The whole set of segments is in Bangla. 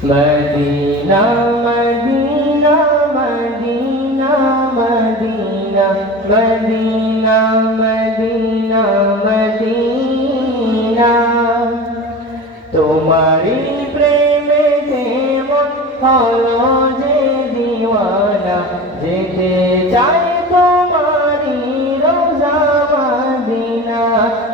Medina Medina Medina Medina Medina Medina Medina তোমারি প্রেমেতে মন হলো যে দিওয়ানা যেতে চাই তোমারি রোজা মদিনা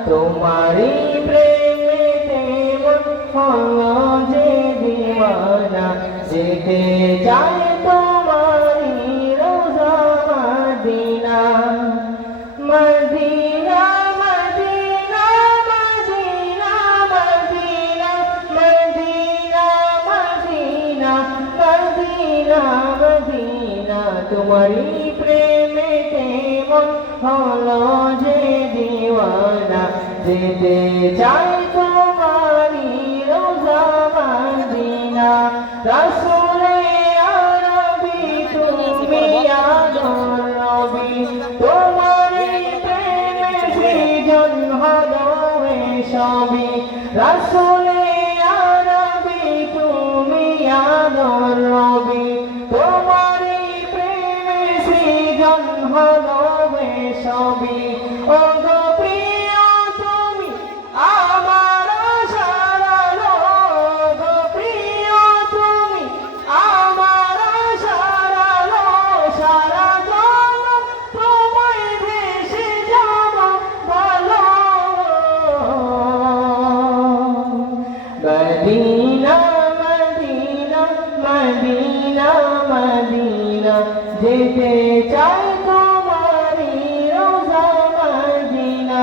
তোমারি প্রেমেতে মন হলো যে দিওয়ানা যেতে চাই তোমারি রোজা Medina Medina Medina Medina Medina Medina Medina Medina Medina তোমারি প্রেমেতে মন হলো যে দিওয়ানা যেতে চাই তোমারি রোজা মদিনা রাসূলে আরবি তুমি আদর নবী তোমারি প্রেমে সৃজন হলো সবই রাসূলে আরবি তুমি আদর নবী তোমারি প্রেমে সৃজন হলো সবই ও গো প্রিয় তুমি আমার সারালো গো প্রিয় তুমি আমার সারালো সারা জনম তোমায় ভেসে যাব ভালো মদিনা মদিনা মদিনা মদিনা যেতে চাই তোমারি রোজা মদিনা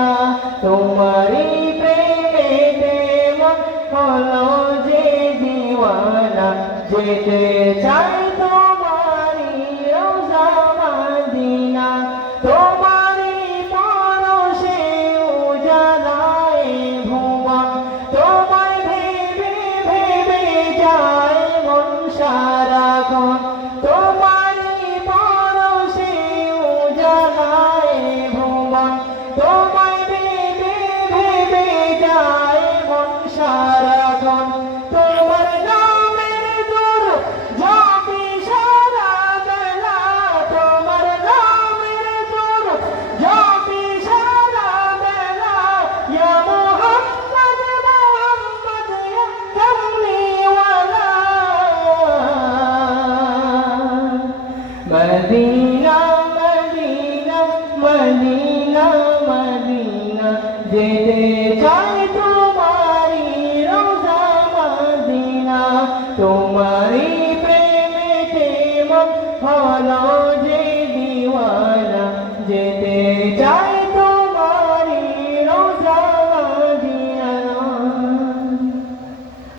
তোমারি প্রেমেতে মন হলো যে দিওয়ানা যেতে চাই তোমারি রোজা মদিনা তোমারি পরশে উজালায় ভুবন তোমায় ভেবে ভেবে যায় মন সারাক্ষণ তোমারি পরশে উজালায় ভুবন তোমায় ভেবে ভেবে যায় মন সারাক্ষণ তোমার নামের দূর জপি সারা বেলা তোমার নামের দূর জপি সারা বেলা ইয়া মুহাম্মদ মুহাম্মদ ইয়া কামলিওয়ালা মদিনা মদিনা মদিনা মদিনা যেতে চাই তোমারি রোজা মদিনা তোমারি প্রেমেতে মন হলো যে দিওয়ানা যেতে চাই